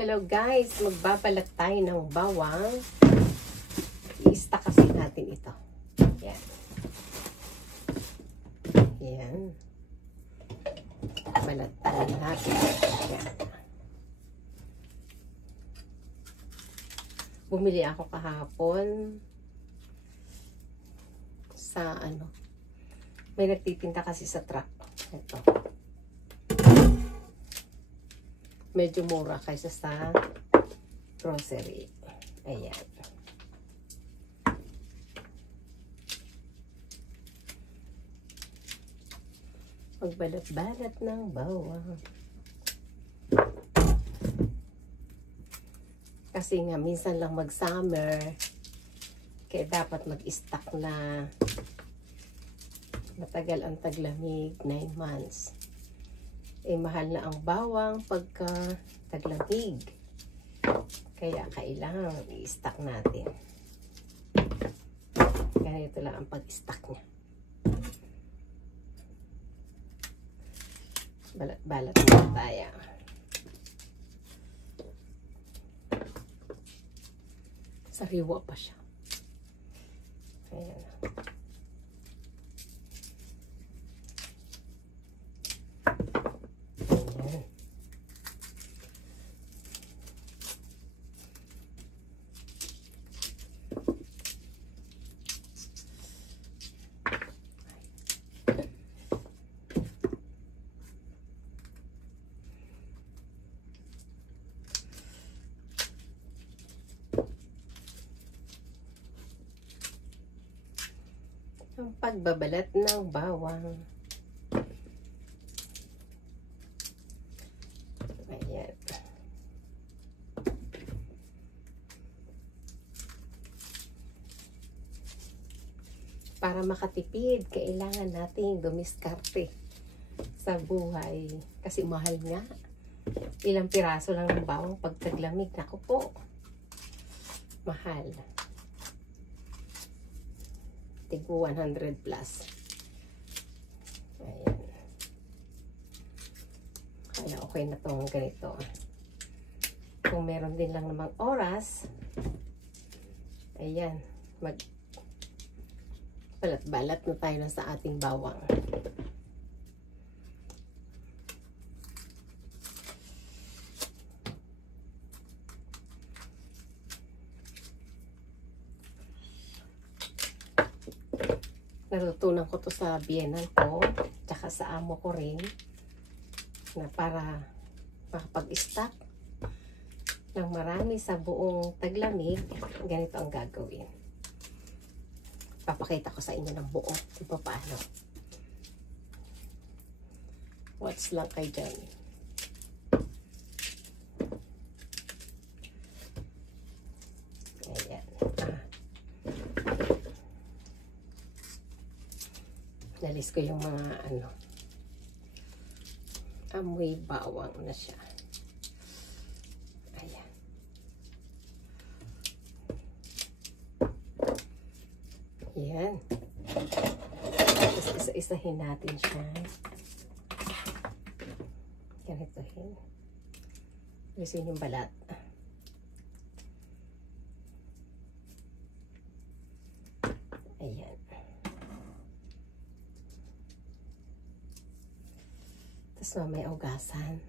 Hello guys, magbabalat tayo ng bawang. I-stack kasi natin ito. Yan. Yan. Balat tayo natin. Yan. Bumili ako kahapon sa may nagtitinda kasi sa truck. Ito. Medyo mura kaysa sa grocery. Ayan. Magbalat-balat ng bawang. Kasi nga, minsan lang mag-summer. Kaya dapat mag-stock na matagal ang taglamig, 9 months. Mahal na ang bawang pagka taglamig. Kaya kailangan i-stock natin. Ganito lang ang pag-stock niya. Balat-balat na tayo. Sariwa pa siya. Ayan. Ang pagbabalat ng bawang. Ayan. Para makatipid, kailangan nating dumiskarte sa buhay. Kasi mahal nga. Ilang piraso lang ng bawang pag taglamig. Naku po. Mahal. Tigo 100 plus. Ayan. Kaya okay na itong ganito. Kung meron din lang namang oras, ayan, balat-balat na tayo na sa ating bawang. Natutunan ko to sa biyenan ko, tsaka sa amo ko rin, na para makapag-stock ng marami sa buong taglamig, ganito ang gagawin. Papakita ko sa inyo ng buo kung paano. Watch lang kayo dyan. Ayan. Nalis ko yung mga amoy bawang na siya. Ayan. Ayan. Tapos isa-isahin natin siya. Ganitohin. Alisin yung balat. Ayan. Tapos may ugasan.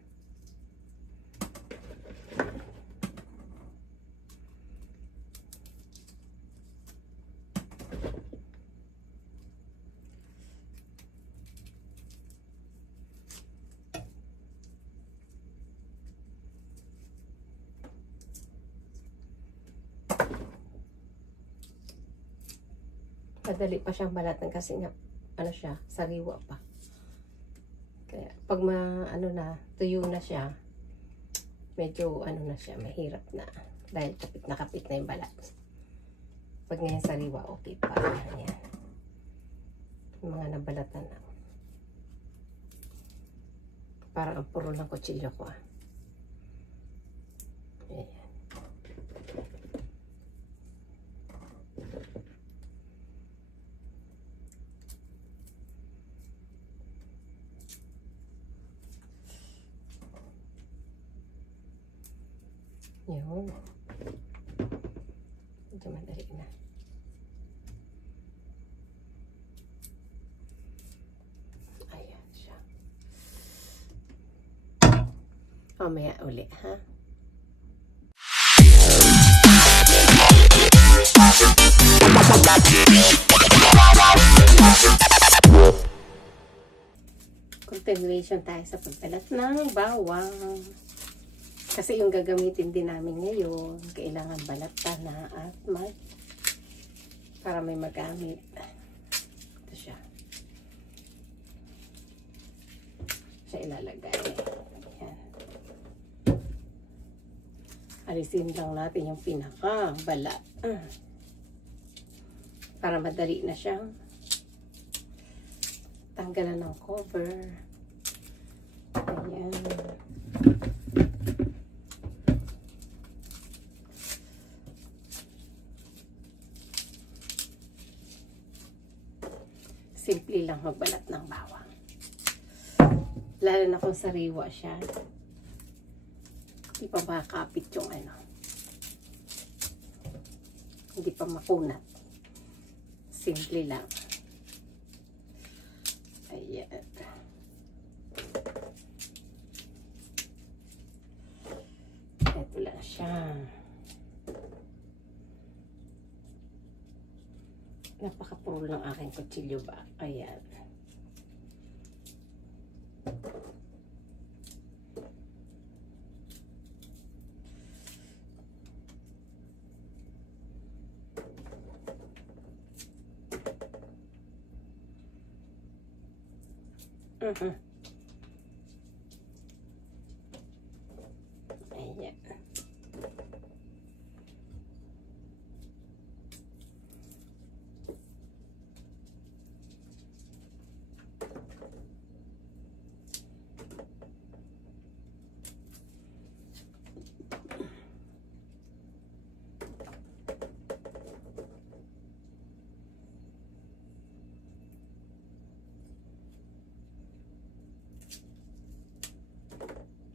Madali pa siyang balatan kasi nga, siya, sariwa pa. Kaya, pag tuyo na siya, medyo, na siya, mahirap na. Dahil kapit na yung balat. Pag ngayon sariwa, okay pa. Ayan. Yung mga nabalatan na. Parang ang puro ng kutsilyo ko, Ayan. Yun. Medyo madali na. Ayan siya. Mamaya uli, ha? Continuation tayo sa pagbalat ng bawang. Kasi yung gagamitin din namin ngayon, kailangan balatan na at para may magamit. Ito siya. Siya ilalagay. Ayan. Alisin lang natin yung pinaka-balat. Para madali na siyang tanggalan ng cover. Ayan. Simple lang magbalat ng bawang. Lalo na kung sariwa siya. Hindi pa makakapit yung ano. Hindi pa makunat. Simple lang. Ayan. Ito lang siya. Napaka-puro ng aking kutsilyo ba? Ayan. Ayan.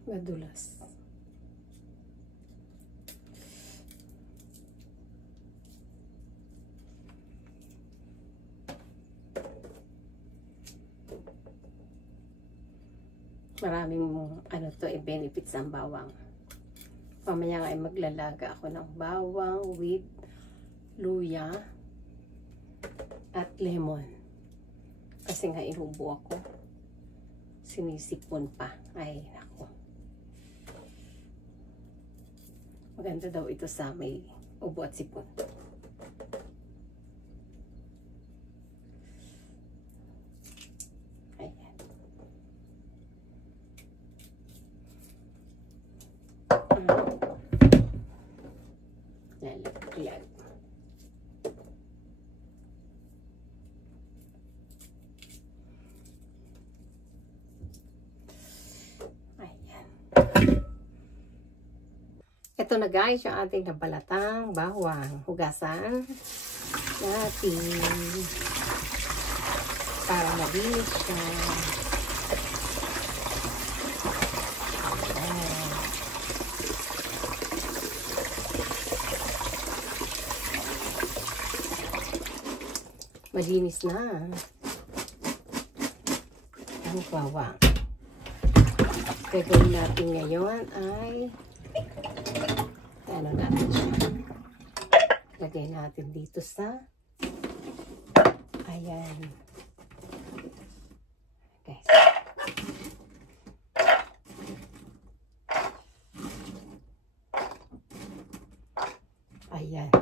Madulas. Maraming ano to, benefits ang bawang. Mamaya nga ay maglalaga ako ng bawang with luya at lemon. Kasi nga inubo ako. Sinisipon pa. Ay, nako. Maganda daw ito sa may ubo at sipon. Ayan. Lalagyan. Ito na guys, yung ating nabalatang bawang. Hugasan natin para mabilis siya. Malinis na ang bawang. Gagawin natin ngayon ay ano natin siya. Lagay natin dito sa ayan. Guys. Ayan.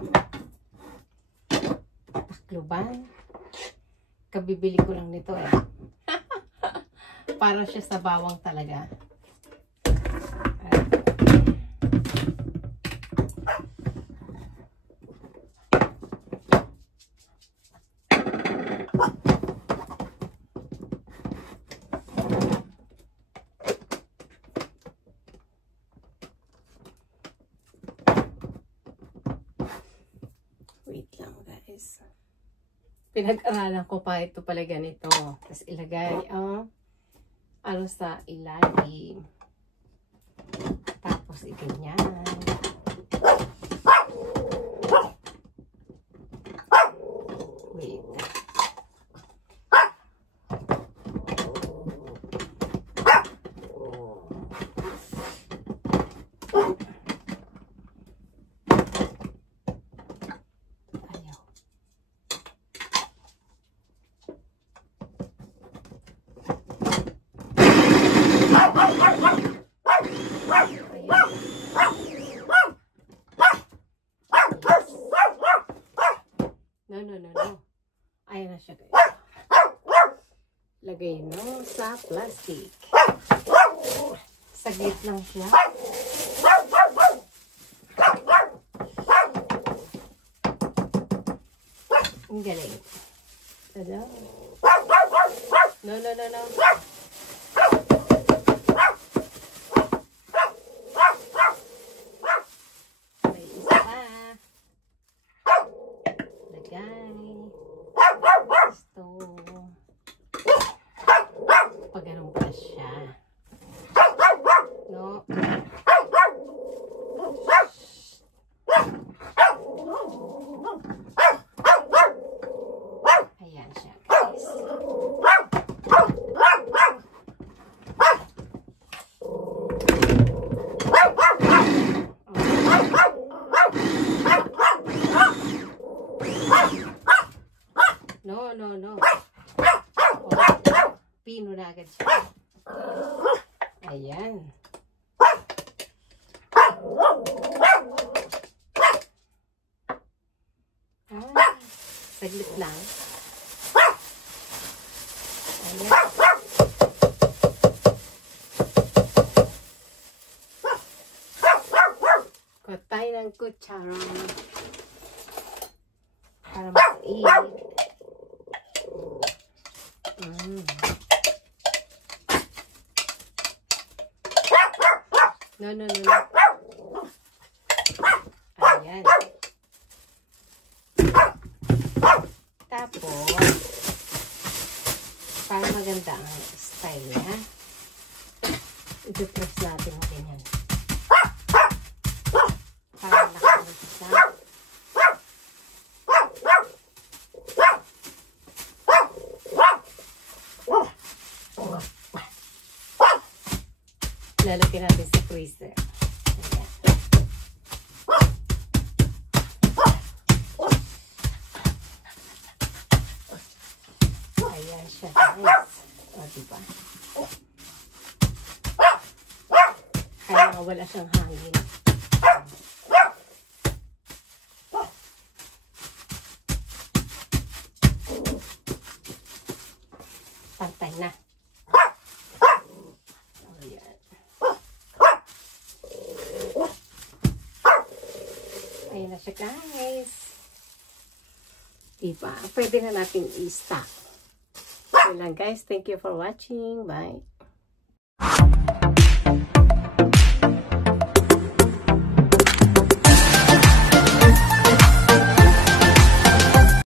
Takluban. Kabibili ko lang nito eh. Para siya sa bawang talaga. Wait lang guys. Pinag-aralan ko pa ito pala ganito. Tapos ilagay ang ano sa ilalim. Tapos iganyan. Lagay no sa plastic. Saglit lang siya. Ang galing. Tada. No. May isa pa. Lagay. Gusto. Pag ganun pa siya. No. Ayan siya, guys. No. Pino na agad siya. Ayan. Saglit lang. Ayan. Kutay ng kutsara. Para maiit. No. Ayan. Tapos, para maganda ang style niya, i-press natin na ganyan. Para nakalit siya. Lalagyan natin sa freezer. Ayan siya, guys. O, diba? Kaya nga wala siyang hangin. Pantay na. Ayan na siya, guys. Diba? Pwede na natin i-stock. So lang, guys. Thank you for watching. Bye.